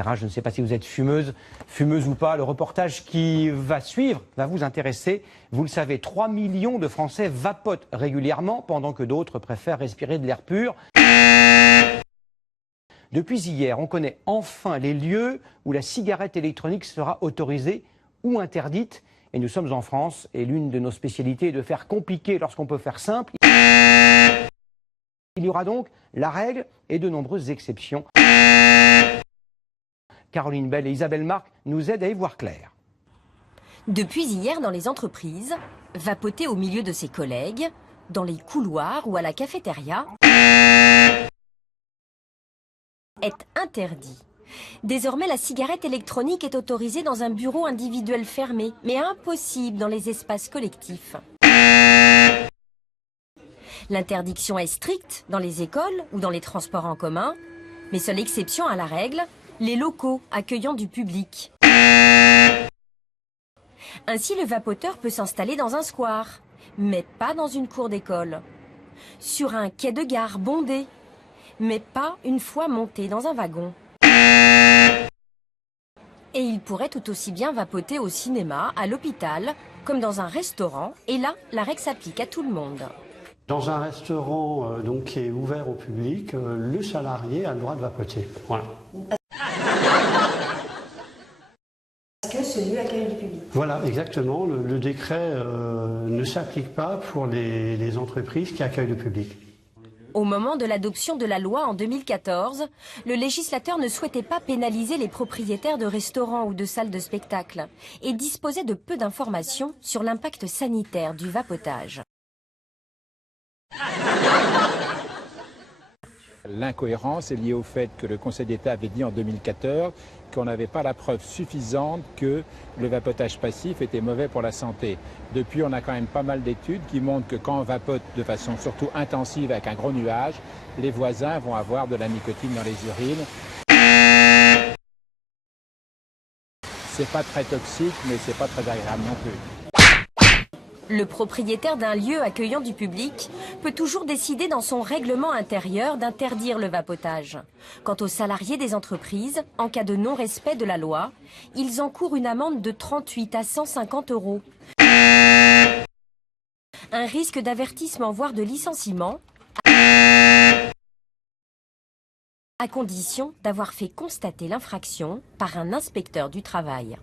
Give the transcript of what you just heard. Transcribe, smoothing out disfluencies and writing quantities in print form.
Je ne sais pas si vous êtes fumeuse ou pas. Le reportage qui va suivre va vous intéresser. Vous le savez, 3 millions de Français vapotent régulièrement pendant que d'autres préfèrent respirer de l'air pur. Depuis hier, on connaît enfin les lieux où la cigarette électronique sera autorisée ou interdite. Et nous sommes en France et l'une de nos spécialités est de faire compliqué lorsqu'on peut faire simple. Il y aura donc la règle et de nombreuses exceptions. Caroline Bell et Isabelle Marc nous aident à y voir clair. Depuis hier, dans les entreprises, vapoter au milieu de ses collègues, dans les couloirs ou à la cafétéria, est interdit. Désormais, la cigarette électronique est autorisée dans un bureau individuel fermé, mais impossible dans les espaces collectifs. L'interdiction est stricte dans les écoles ou dans les transports en commun, mais seule exception à la règle, les locaux accueillant du public. Ainsi, le vapoteur peut s'installer dans un square, mais pas dans une cour d'école. Sur un quai de gare bondé, mais pas une fois monté dans un wagon. Et il pourrait tout aussi bien vapoter au cinéma, à l'hôpital, comme dans un restaurant. Et là, la règle s'applique à tout le monde. Dans un restaurant qui est ouvert au public, le salarié a le droit de vapoter. Voilà. Parce que ce lieu accueille du public. Voilà, exactement. Le décret ne s'applique pas pour les entreprises qui accueillent le public. Au moment de l'adoption de la loi en 2014, le législateur ne souhaitait pas pénaliser les propriétaires de restaurants ou de salles de spectacle et disposait de peu d'informations sur l'impact sanitaire du vapotage. L'incohérence est liée au fait que le Conseil d'État avait dit en 2014 qu'on n'avait pas la preuve suffisante que le vapotage passif était mauvais pour la santé. Depuis, on a quand même pas mal d'études qui montrent que quand on vapote de façon surtout intensive avec un gros nuage, les voisins vont avoir de la nicotine dans les urines. C'est pas très toxique, mais c'est pas très agréable non plus. Le propriétaire d'un lieu accueillant du public peut toujours décider dans son règlement intérieur d'interdire le vapotage. Quant aux salariés des entreprises, en cas de non-respect de la loi, ils encourent une amende de 38 à 150 €. Un risque d'avertissement, voire de licenciement, à condition d'avoir fait constater l'infraction par un inspecteur du travail.